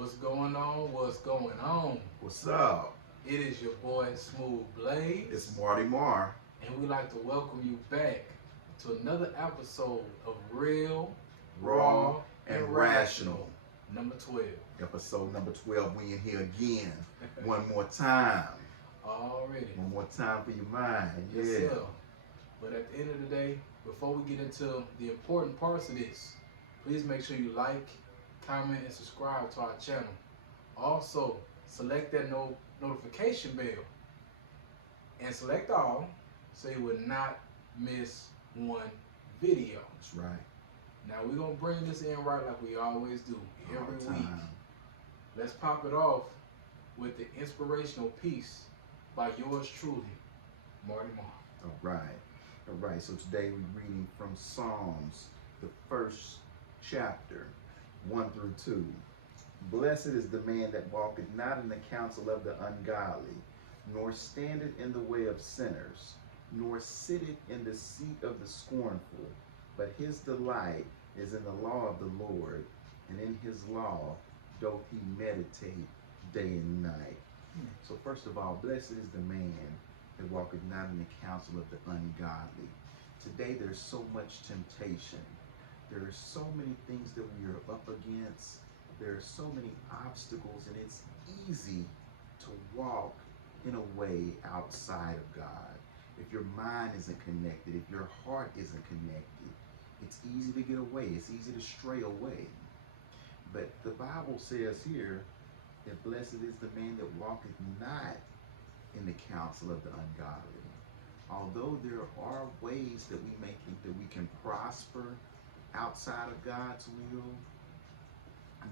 What's going on? What's going on? What's up? It is your boy Smooth It's Blaze, Marty Mar. and we'd like to welcome you back to another episode of Real, Raw Raw, and and Rational. Rational, number 12. Episode number 12. We in here again. One more time. Already. One more time for your mind. Yes, Yeah. sir. But at the end of the day, before we get into the important parts of this, please make sure you like, comment, and subscribe to our channel. Also, select that notification bell and select all so you will not miss one video. That's right. Now we're gonna bring this in right like we always do All every the week. time. Let's pop it off with the inspirational piece by yours truly, Marty Mar. All right. All right. So today we're reading from Psalms, the first chapter, 1 through 2. Blessed is the man that walketh not in the counsel of the ungodly, nor standeth in the way of sinners, nor sitteth in the seat of the scornful. But his delight is in the law of the Lord, and in his law doth he meditate day and night. So first of all, blessed is the man that walketh not in the counsel of the ungodly. Today there's so much temptation. There are so many things that we are up against. There are so many obstacles, and it's easy to walk in a way outside of God. If your mind isn't connected, if your heart isn't connected, it's easy to get away. It's easy to stray away. But the Bible says here that blessed is the man that walketh not in the counsel of the ungodly. Although there are ways that we may think that we can prosper outside of God's will,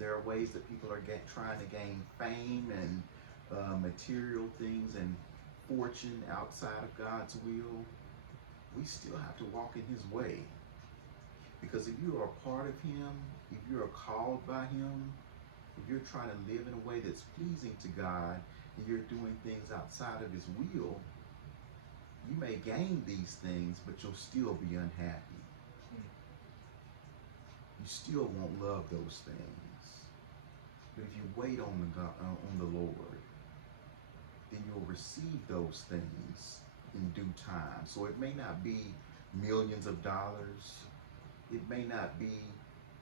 there are ways that people are trying to gain fame and material things and fortune outside of God's will. We still have to walk in his way. Because if you are a part of him, if you're called by him, if you're trying to live in a way that's pleasing to God, and you're doing things outside of his will, you may gain these things, but you'll still be unhappy. You still won't love those things. But if you wait on the Lord, then you'll receive those things in due time. So it may not be millions of dollars. It may not be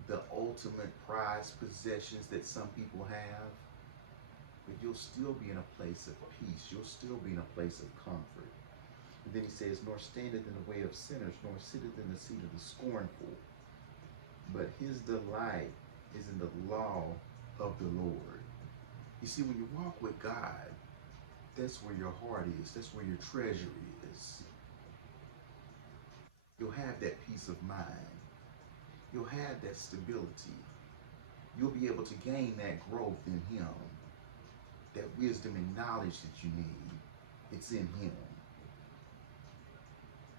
the ultimate prized possessions that some people have, but you'll still be in a place of peace. You'll still be in a place of comfort. And then he says, nor standeth in the way of sinners, nor sitteth in the seat of the scornful, but his delight is in the law of the Lord. You see, when you walk with God, that's where your heart is. That's where your treasure is. You'll have that peace of mind. You'll have that stability. You'll be able to gain that growth in him. That wisdom and knowledge that you need, it's in him.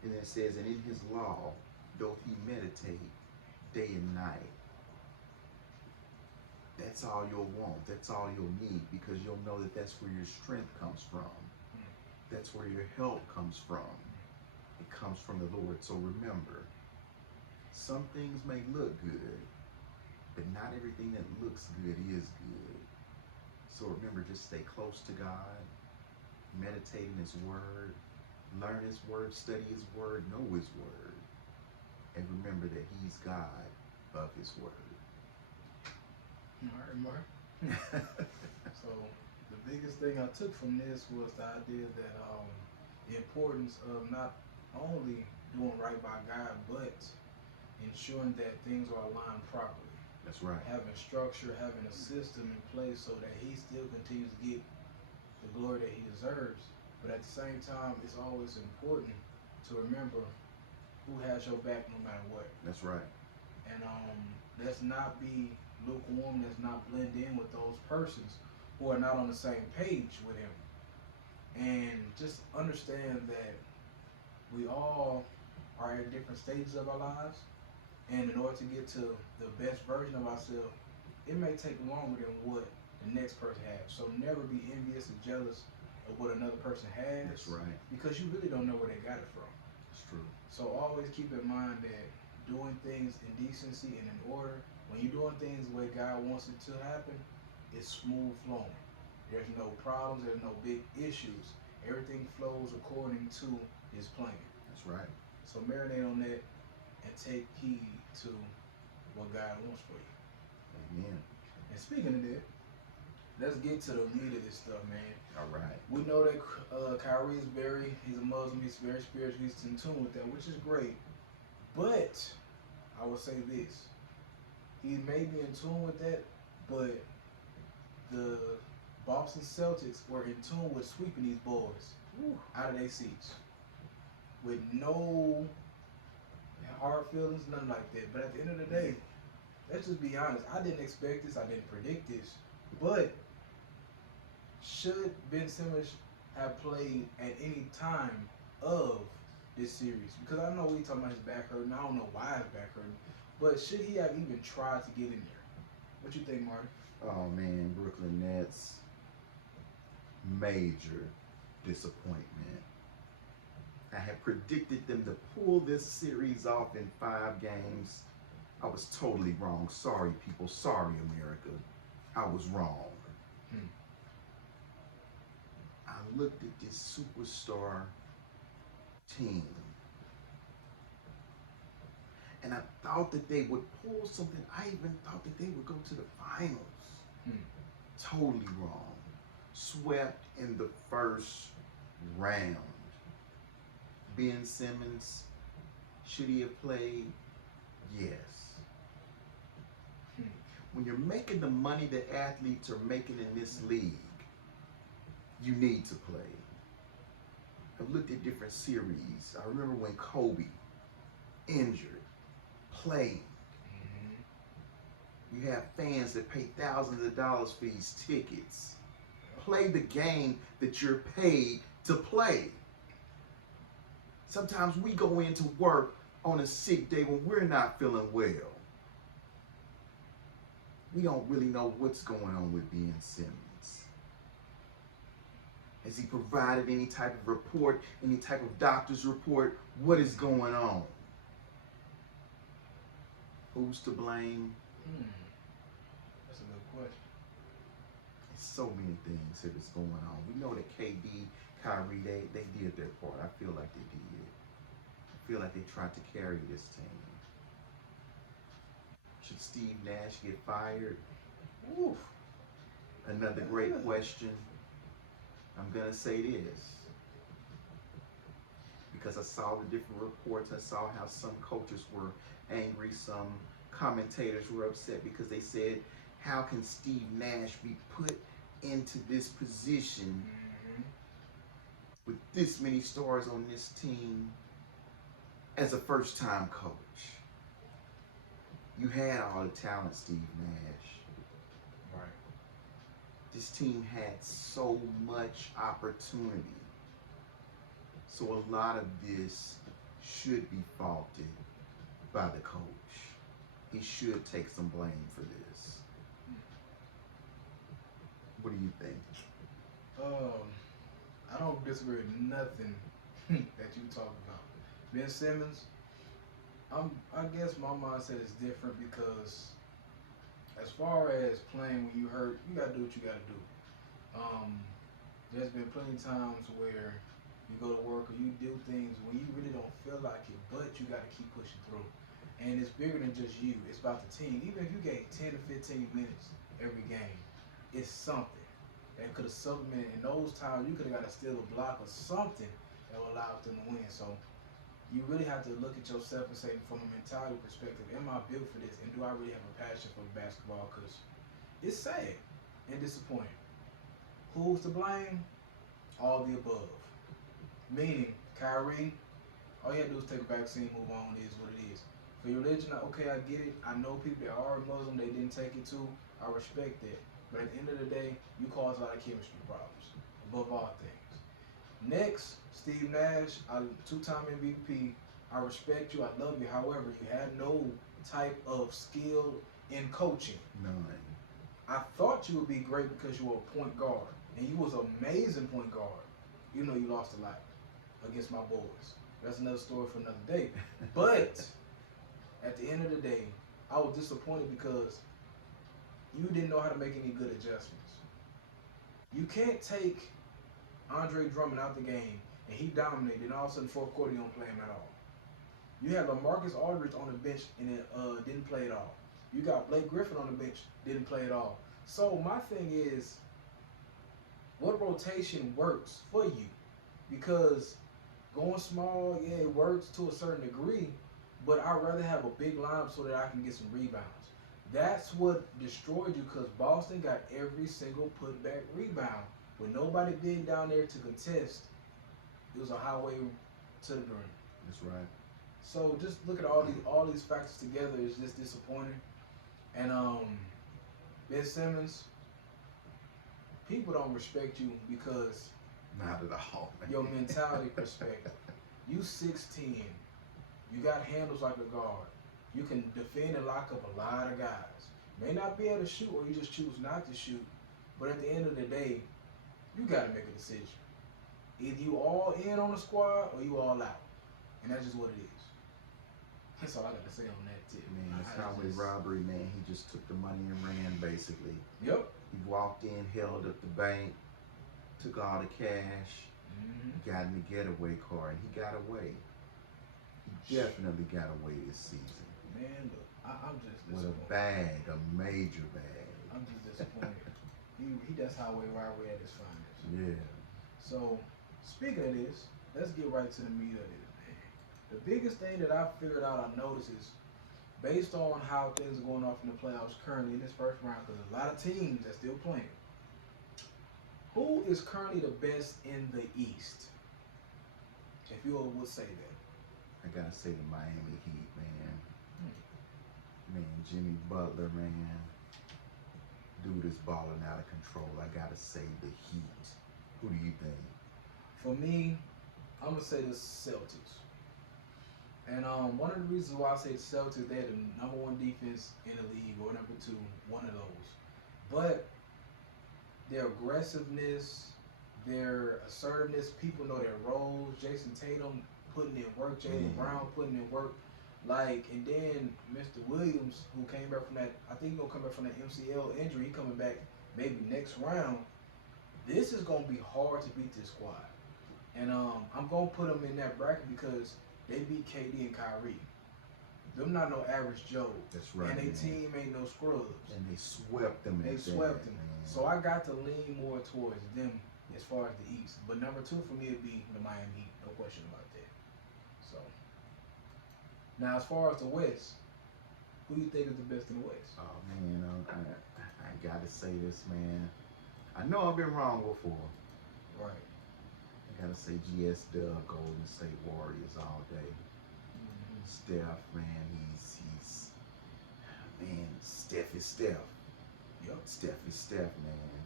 And then it says, and in his law doth he meditate day and night. That's all you'll want. That's all you'll need, because you'll know that that's where your strength comes from. That's where your help comes from. It comes from the Lord. So remember, some things may look good, but not everything that looks good is good. So remember, just stay close to God, meditate in his word, learn his word, study his word, know his word, and remember that he's God of his word. All right, Mark. So the biggest thing I took from this was the idea that the importance of not only doing right by God, but ensuring that things are aligned properly. That's right. Having structure, having a system in place so that he still continues to get the glory that he deserves. But at the same time, it's always important to remember who has your back no matter what. That's right. And let's not be lukewarm, let's not blend in with those persons who are not on the same page with him. And just understand that we all are at different stages of our lives. And in order to get to the best version of ourselves, it may take longer than what the next person has. So never be envious and jealous of what another person has. That's right. Because you really don't know where they got it from. It's true. So always keep in mind that doing things in decency and in order, when you're doing things the way God wants it to happen, it's smooth flowing. There's no problems, there's no big issues. Everything flows according to his plan. That's right. So marinate on that and take heed to what God wants for you. Amen. And speaking of that, let's get to the meat of this stuff, man. All right. We know that Kyrie is he's a Muslim, he's very spiritual, he's in tune with that, which is great. But I will say this, he may be in tune with that, but the Boston Celtics were in tune with sweeping these boys out of their seats with no hard feelings, nothing like that. But at the end of the day, let's just be honest. I didn't expect this. I didn't predict this. But should Ben Simmons have played at any time of this series? Because I know we talking about his back hurting. I don't know why his back hurting. But should he have even tried to get in there? What you think, Marty? Oh man, Brooklyn Nets, major disappointment. I had predicted them to pull this series off in 5 games. I was totally wrong. Sorry, people. Sorry, America. I was wrong. I looked at this superstar team and I thought that they would pull something. I even thought that they would go to the finals. Totally wrong. Swept in the first round. Ben Simmons, should he have played? Yes. When you're making the money that athletes are making in this league, you need to play. I've looked at different series. I remember when Kobe, injured, played. You have fans that pay thousands of dollars for these tickets. Play the game that you're paid to play. Sometimes we go into work on a sick day when we're not feeling well. We don't really know what's going on with Ben Simmons. Has he provided any type of report, any type of doctor's report? What is going on? Who's to blame? That's a good question. There's so many things that is going on. We know that KD, Kyrie, they did their part. I feel like they did. I feel like they tried to carry this team. Should Steve Nash get fired? Oof. Another great question. I'm gonna say this because I saw the different reports. I saw how some coaches were angry, some commentators were upset because they said, how can Steve Nash be put into this position with this many stars on this team as a first-time coach? You had all the talent, Steve Nash. Right. This team had so much opportunity. So a lot of this should be faulted by the coach. He should take some blame for this. What do you think? I don't disagree with nothing that you talk about. Ben Simmons, I guess my mindset is different because as far as playing when you hurt, you gotta do what you gotta do. There's been plenty of times where you go to work or you do things when you really don't feel like it, but you gotta keep pushing through. And it's bigger than just you. It's about the team. Even if you gave 10 to 15 minutes every game, it's something that could have supplemented. In those times, you could have got a steal, a block, or something that will allow them to win. So you really have to look at yourself and say, from a mentality perspective, am I built for this? And do I really have a passion for basketball? Because it's sad and disappointing. Who's to blame? All the above. Meaning, Kyrie, all you have to do is take a vaccine, move on, it is what it is. For your religion, okay, I get it. I know people that are Muslim, they didn't take it too. I respect that. But at the end of the day, you cause a lot of chemistry problems, above all things. Next, Steve Nash, 2-time MVP. I respect you, I love you. However, you had no type of skill in coaching. None. I thought you would be great because you were a point guard. And you was an amazing point guard. You know you lost a lot against my boys. That's another story for another day. But at the end of the day, I was disappointed because you didn't know how to make any good adjustments. You can't take Andre Drummond out the game and he dominated, and all of a sudden fourth quarter you don't play him at all. You had LaMarcus Aldridge on the bench and it didn't play at all. You got Blake Griffin on the bench, didn't play at all. So my thing is, what rotation works for you? Because going small, yeah, it works to a certain degree, but I'd rather have a big lineup so that I can get some rebounds. That's what destroyed you, because Boston got every single putback rebound. With nobody big down there to contest, it was a highway to the green. That's right. So just look at all these factors together. It's just disappointing. And Ben Simmons, people don't respect you because Not at all, man. your mentality perspective. You 6'10", you got handles like a guard. You can defend and lock up a lot of guys. May not be able to shoot, or you just choose not to shoot. But at the end of the day, you got to make a decision. Either you all in on the squad or you all out. And that's just what it is. That's all I got to say on that tip. Man, it's highway robbery, man. He just took the money and ran, basically. Yep. He walked in, held up the bank, took all the cash, got in the getaway car, and he got away. He definitely got away this season. Man, look, I'm just With disappointed. a bag, a major bag. I'm just disappointed. he does highway robbery at his finest. Yeah. So, speaking of this, let's get right to the meat of this, man. The biggest thing that I figured out, I noticed is, based on how things are going off in the playoffs currently in this first round, because a lot of teams are still playing. Who is currently the best in the East? If you would say that. I gotta say the Miami Heat, man. Man, Jimmy Butler, man. Dude is balling out of control. I gotta say the Heat. Who do you think? For me, I'm gonna say the Celtics. And one of the reasons why I say the Celtics, they're the number one defense in the league, or number two, one of those. But their aggressiveness, their assertiveness, people know their roles. Jason Tatum putting in work, Jaylen Brown putting in work. And then Mr. Williams, who came back from that, I think he's gonna come back from that MCL injury. He coming back maybe next round. This is gonna be hard to beat this squad. And I'm gonna put them in that bracket because they beat KD and Kyrie. Them not no average Joe. That's right. And they man. team ain't no scrubs. And they swept them. They swept them. Man. So I got to lean more towards them as far as the East. But number two for me would be the Miami Heat. No question about that. So now as far as the West, who do you think is the best in the West? Oh man, I gotta say this, man. I know I've been wrong before. Right. I gotta say GS Dub, Golden State Warriors all day. Steph, man, he's man, Steph is Steph. Yep. Steph is Steph, man.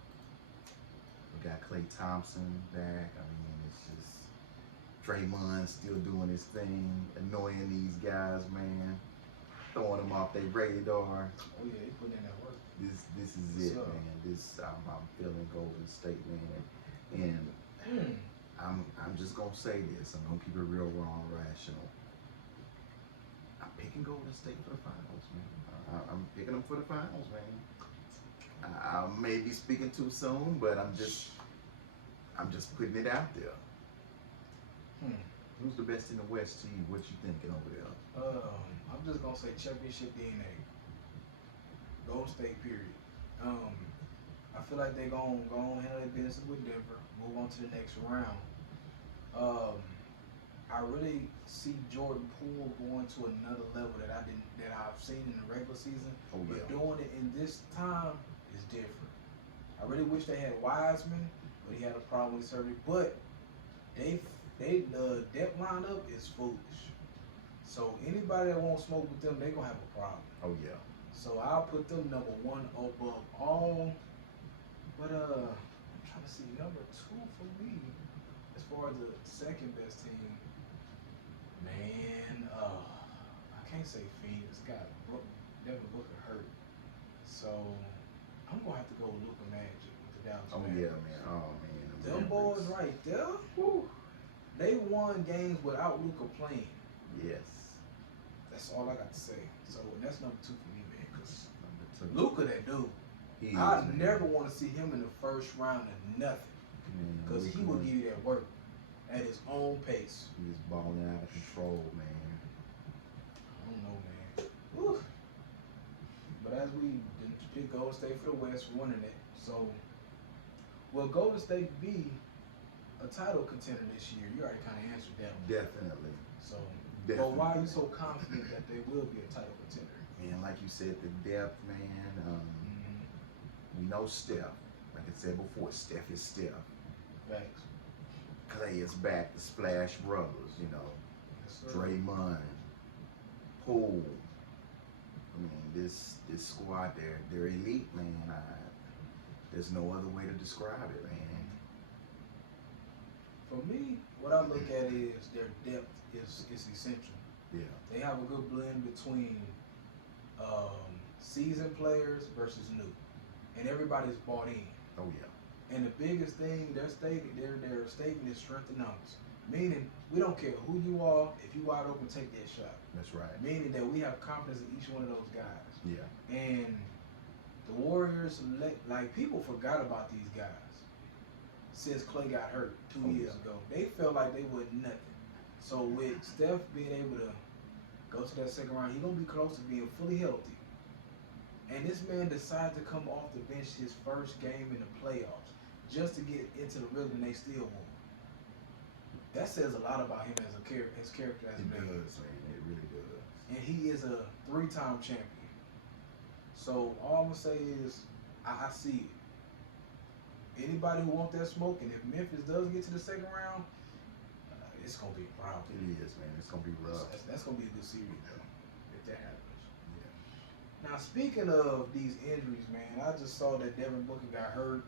We got Klay Thompson back. I mean, it's just Draymond still doing his thing, annoying these guys, man. Throwing them off their radar. Oh yeah, they putting in that work. This is it, So- man. I'm feeling Golden State, man. And I'm just gonna say this. I'm gonna keep it real, raw, and rational. I'm picking Golden State for the finals, man. I'm picking them for the finals, man. I may be speaking too soon, but I'm just putting it out there. Who's the best in the West to you? What you thinking over there? I'm just gonna say championship DNA. Golden State, period. I feel like they're gonna go on handle their business with Denver, move on to the next round. I really see Jordan Poole going to another level that I've seen in the regular season. Oh, yeah. But doing it in this time is different. I really wish they had Wiseman, but he had a problem with surgery. But the depth lineup is foolish. So anybody that won't smoke with them, they're gonna have a problem. Oh yeah. So I'll put them number one above all. But I'm trying to see number two for me as far as the second best team. Man, I can't say Phoenix. Got Devin Booker hurt. So I'm gonna have to go with Luka Magic with the Dallas Oh Mavericks. yeah, man. Oh man. the Them boys Mavericks. right there, whew, they won games without Luka playing. Yes. That's all I got to say. So that's number two for me, man. Cause Number two. Luka, that dude. I never want to see him in the first round of nothing. Because he will give you that work at his own pace. He's balling out of control, man. I don't know, man. Woo. But as we pick Golden State for the West, we're winning it. So, will Golden State be a title contender this year? You already kind of answered that one. Definitely. So, Definitely. but why are you so confident that they will be a title contender? And like you said, the depth, man. We know Steph. Like I said before, Steph is Steph. Thanks. Clay is back. The Splash Brothers, you know. Yes, Draymond, Poole. I mean, this squad, they're elite, man. There's no other way to describe it, man. For me, what I look at is their depth is essential. Yeah. They have a good blend between seasoned players versus new, and everybody's bought in. Oh yeah. And the biggest thing their statement is strength in numbers, meaning we don't care who you are. If you wide open, take that shot. That's right. Meaning that we have confidence in each one of those guys. Yeah. And the Warriors, like people forgot about these guys since Clay got hurt 2 years ago. They felt like they were nothing. So with Steph being able to go to that second round, he's gonna be close to being fully healthy. And this man decided to come off the bench his first game in the playoffs just to get into the rhythm, and they still won. That says a lot about him as his character as a man. It does, man. It really does. And he is a 3-time champion. So all I'm gonna say is, I see it. Anybody who wants that smoke, and if Memphis does get to the second round, it's gonna be a problem. It is, man. It's gonna be rough. That's gonna be a good series, though, if that happens. Yeah. Now, speaking of these injuries, man, I just saw that Devin Booker got hurt.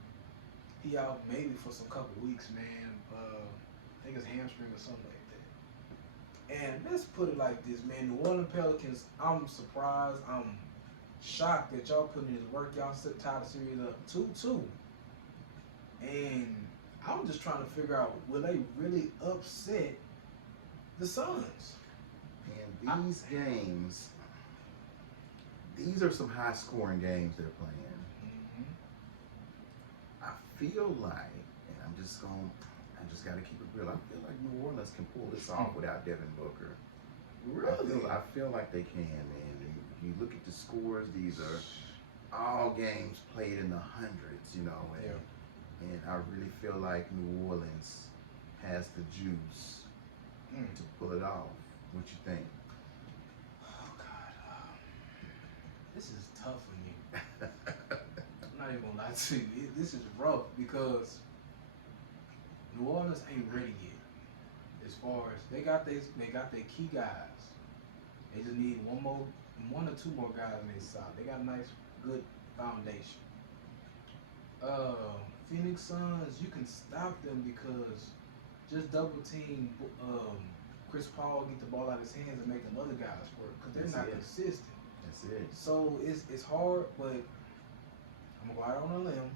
He out maybe for some couple weeks, man. I think it's hamstring or something like that. And let's put it like this, man. New Orleans Pelicans, I'm surprised. I'm shocked that y'all putting this work. Y'all tied the series up 2-2. And I'm just trying to figure out, will they really upset the Suns? And these games, these are some high-scoring games they're playing. I feel like, and I just got to keep it real. I feel like New Orleans can pull this off without Devin Booker. Really? I feel like they can, man. If you look at the scores, these are all games played in the hundreds, you know. And I really feel like New Orleans has the juice to pull it off. What you think? Oh, God. This is tough for me. I'm not even going to lie to you. This is rough because New Orleans ain't ready yet. As far as they got their key guys. They just need one or two more guys on their side. They got a nice, good foundation. Phoenix Suns, you can stop them because just double team Chris Paul, get the ball out of his hands and make them other guys work because they're not consistent. That's it. So it's hard, but I'm gonna go out on a limb.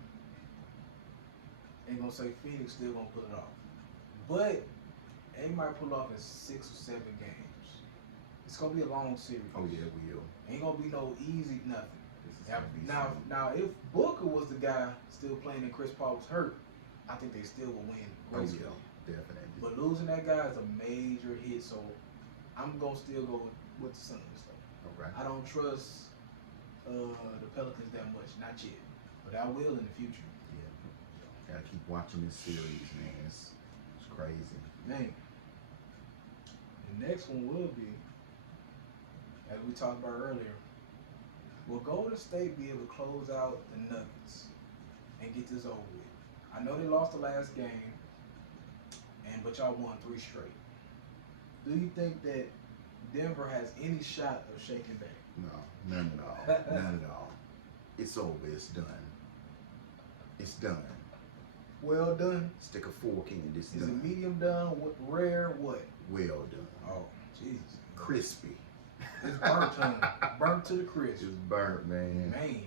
Ain't gonna say Phoenix still gonna pull it off, but they might pull off in 6 or 7 games. It's gonna be a long series. Oh yeah, it will. Ain't gonna be no easy nothing. Now, if Booker was the guy still playing and Chris Paul was hurt, I think they still will win. Oh yeah, definitely. But losing that guy is a major hit, so I'm gonna still go with the Suns. All right. I don't trust the Pelicans that much, not yet, but I will in the future. Yeah. Gotta keep watching this series, man. It's crazy. Man, the next one will be, as we talked about earlier, will Golden State be able to close out the Nuggets and get this over with? I know they lost the last game, but y'all won 3 straight. Do you think that Denver has any shot of shaking back? No, none at all. None at all. It's over. It's done. It's done. Well done. Stick a fork in it. It's Is done. it medium done? Rare? What? Well done. Oh, Jesus. Crispy. It's burnt, honey. Burnt to the crisp. It's burnt, man. Man,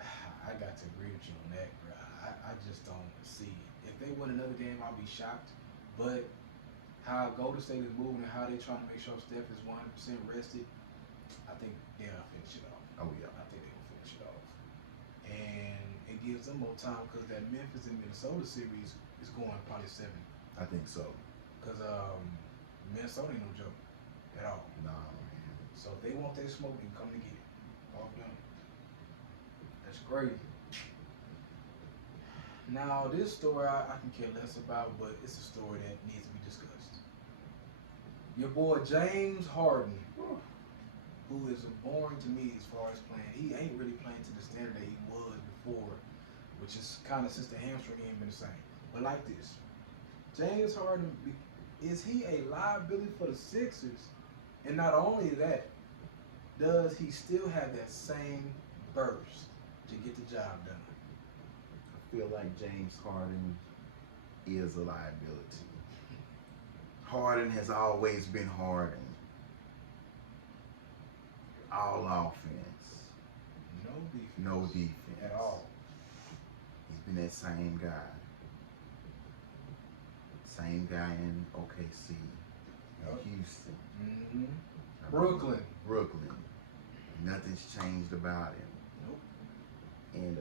I got to agree with you on that, bro. I just don't see it. If they win another game, I'll be shocked. But how Golden State is moving and how they're trying to make sure Steph is 100% rested, I think they'll finish it off. Oh, yeah. I think they'll finish it off. gives them more time because that Memphis and Minnesota series is going probably 7. I think so. Because Minnesota ain't no joke at all. Nah, man. So if they want their smoke, they can come to get it. All done. That's crazy. Now, this story I can care less about, but it's a story that needs to be discussed. Your boy James Harden, who is boring to me as far as playing. He ain't really playing to the standard that he was before, which is kind of since the hamstring ain't been the same. But like this, James Harden, is he a liability for the Sixers? And not only that, does he still have that same burst to get the job done? I feel like James Harden is a liability. Harden has always been Harden. All offense. No defense. No defense. At all. He's been that same guy. Same guy in OKC, Yep. Houston, Brooklyn. Brooklyn. Nothing's changed about him. Nope. And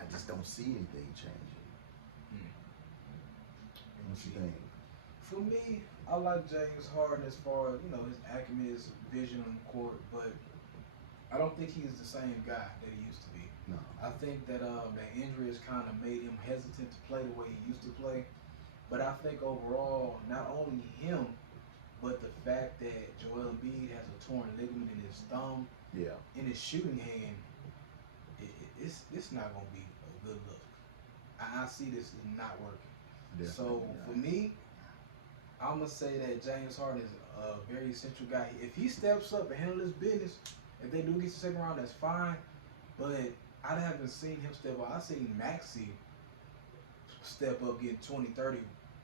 I just don't see anything changing. What you think? For me, I like James Harden as far as, his acumen, his vision on the court, but I don't think he's the same guy that he used to be. No. I think that that injury has kind of made him hesitant to play the way he used to play. But I think overall, not only him, but the fact that Joel Embiid has a torn ligament in his thumb, Yeah. in his shooting hand, it's not going to be a good look. I see this is not working. Definitely So not. for me, I'm going to say that James Harden is a very essential guy. If he steps up and handles his business, if they do get to the second round, that's fine. But I haven't seen him step up. I've seen Maxey step up, getting 20, 30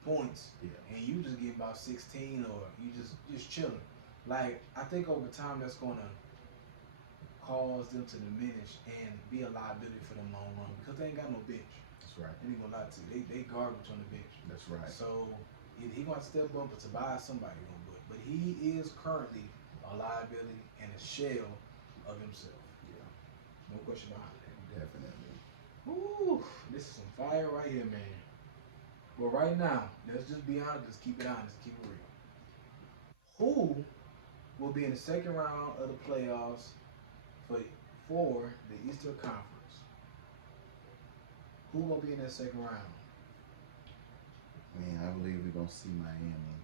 points, Yeah. and you just get about 16, or you just chilling. Like, I think over time that's going to cause them to diminish and be a liability for them long run because they ain't got no bench. That's right. I ain't gonna lie to you. They garbage on the bench. That's right. So he gonna step up, but Tobias somebody gonna do it. But he is currently a liability and a shell of himself. Yeah. No question behind that. Definitely. Ooh, this is some fire right here, man. But right now, let's just be honest, just keep it honest, keep it real. Who will be in the second round of the playoffs for the Eastern Conference? Who gonna be in that second round? Man, I believe we're gonna see Miami.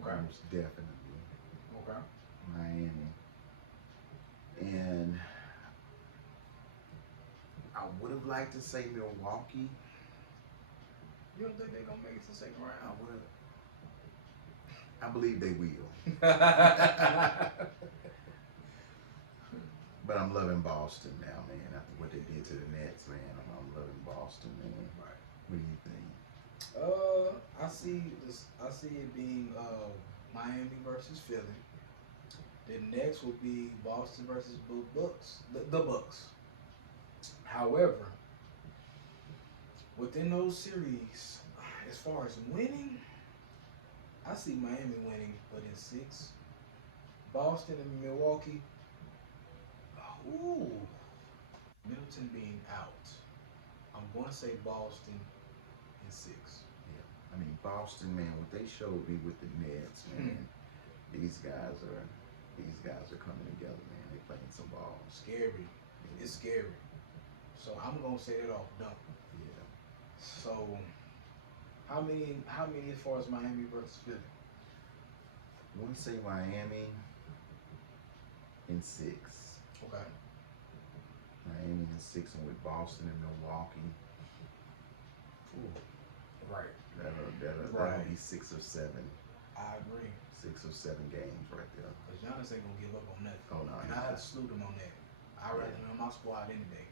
Okay. Most definitely. Okay. Miami. And I would have liked to say Milwaukee. You don't think they're gonna make it to the second round? I believe they will. But I'm loving Boston now, man. After what they did to the Nets, man, I'm loving Boston, man. Right. What do you think? I see it being Miami versus Philly. Then next will be Boston versus Bucks. The Bucks. However, within those series, as far as winning, I see Miami winning, but in 6. Boston and Milwaukee. Ooh. Middleton being out. I'm going to say Boston in 6. Yeah. I mean, Boston, man, what they showed me with the Nets, man, these guys are coming together, man. They're playing some ball. Scary. It's scary. So I'm going to say it off dump. Yeah. So how many as far as Miami versus Philly? I want to say Miami in 6. Okay. Miami in 6, and with Boston and Milwaukee. Ooh. Right. That'll be 6 or 7. I agree. 6 or 7 games right there. Because Giannis ain't going to give up on that. Oh, no. And I had to salute him on that. I'd rather him in my squad any day.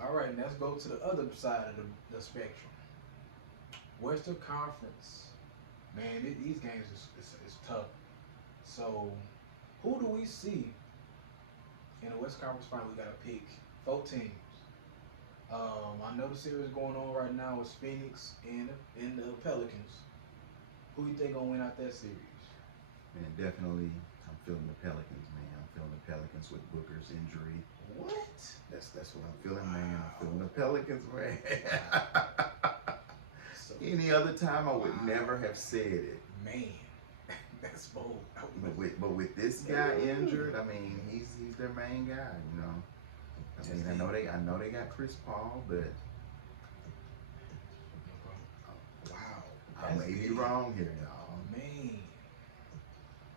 All right, let's go to the other side of the spectrum. Western Conference. Man, these games is tough. So, who do we see in the West Conference final? We got to pick 4 teams. I know the series going on right now is Phoenix and the Pelicans. Who you think gonna win out that series? Man, definitely, I'm feeling the Pelicans, man. I'm feeling the Pelicans with Booker's injury. What? feeling, man. I'm feeling the Pelicans, man. So, Any other time, I would never have said it. man, that's bold. But with this guy injured, I mean, he's their main guy, you know. I mean, I know they got Chris Paul, but Wow. I may be wrong here, y'all. Man.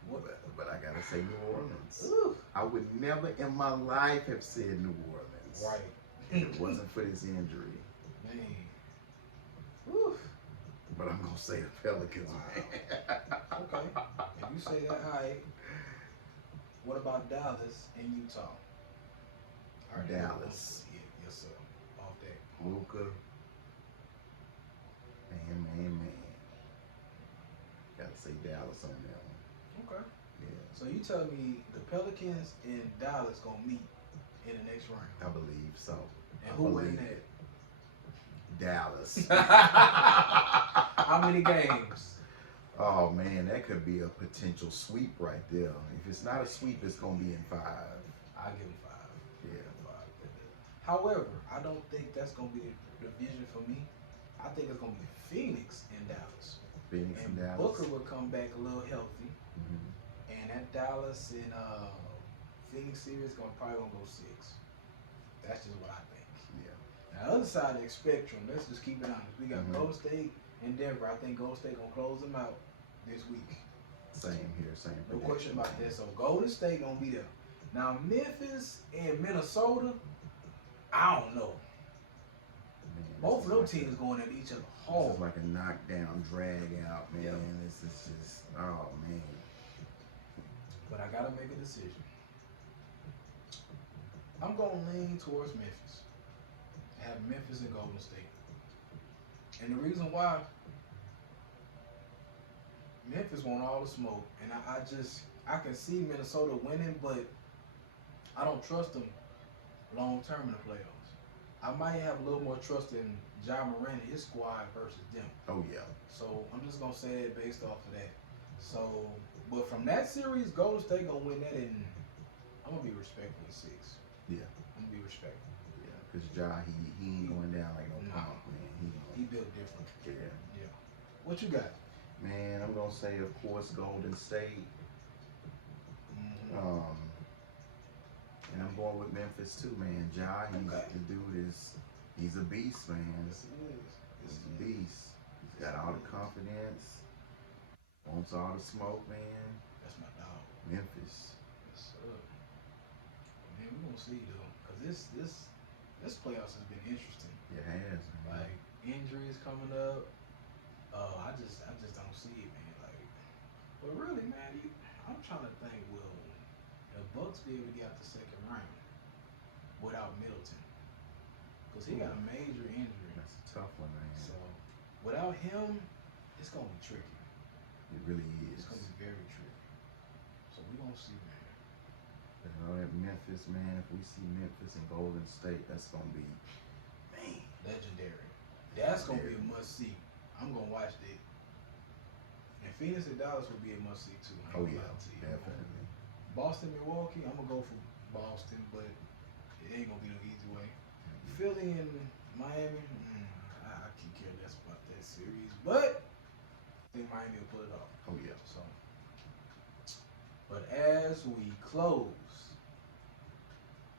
What? But I gotta say New Orleans. Ooh. I would never in my life have said New Orleans. Right. If it wasn't for this injury. Man. Woo. But I'm gonna say the Pelicans, man. Okay. If you say that, all right. What about Dallas and Utah? All right, Dallas. Yeah, yes, sir. Off that. Luka. Man. Gotta say Dallas on that one. Okay. Yeah. So you tell me the Pelicans and Dallas gonna meet in the next round? I believe so. And who win that? Dallas. How many games? Oh man, that could be a potential sweep right there. If it's not a sweep, it's gonna be in 5. I give them 5. Yeah. 5. However, I don't think that's gonna be the division for me. I think it's gonna be Phoenix and Dallas. Phoenix and Dallas. Booker will come back a little healthy, Mhm. and that Dallas and Phoenix series probably gonna go 6. That's just what I think. Yeah. Now, the other side of the spectrum, let's just keep it honest. We got Mhm. Golden State and Denver. I think Golden State gonna close them out this week. Same here, same. No prediction. question about that. So Golden State gonna be there. Now Memphis and Minnesota, I don't know. Man, Both of this is those like teams going at each other This hard. is like a knockdown, drag out, man. Yeah. This is just, oh man. But I gotta make a decision. I'm gonna lean towards Memphis. Have Memphis and Golden State. And the reason why, Memphis want all the smoke, and I can see Minnesota winning, but I don't trust them long term in the playoffs. I might have a little more trust in Ja Morant and his squad versus them. Oh yeah. So I'm just gonna say it based off of that. So, but from that series, Golden State gonna win that, and I'm gonna be respectful in 6. Yeah. I'm gonna be respectful. Yeah. Cause Ja, he ain't going down like no Nah. punk, man. He built different. Yeah. Yeah. What you got? Man, I'm gonna say, of course, Golden State. Mm-hmm. And I'm going with Memphis too, man. Ja, Okay. the dude he's a beast, man. Yes, he is. He's a beast. He's got all the confidence. Wants all the smoke, man. That's my dog. Memphis. Yes, sir. Man, we're gonna see though, cause this playoffs has been interesting. It has, man. Like injuries coming up. I just don't see it, man. Like, but really, man, I'm trying to think. Will the Bucks be able to get out the second round without Middleton? Cause he got a major injury. That's a tough one, man. So without him, it's gonna be tricky. It really is. It's gonna be very tricky. So we gonna see, man. You know that Memphis, man. If we see Memphis and Golden State, that's gonna be, man, Legendary. That's gonna be a must see. I'm gonna watch that. And Phoenix and Dallas will be a must see too. I Oh ain't gonna yeah, lie to you. definitely. Boston, Milwaukee, I'm gonna go for Boston, but it ain't gonna be no easy way. Philly and Miami, I keep care less about that series, but I think Miami will pull it off. Oh yeah. So, but as we close,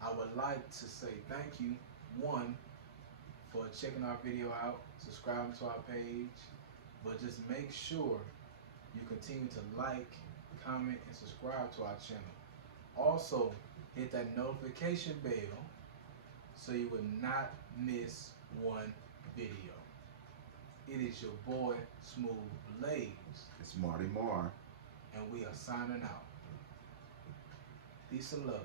I would like to say thank you, one, for checking our video out, subscribing to our page, but just make sure you continue to like, comment, and subscribe to our channel. Also, hit that notification bell so you will not miss one video. It is your boy, Smooth Blaze, It's Marty Marr. and we are signing out. Peace and love.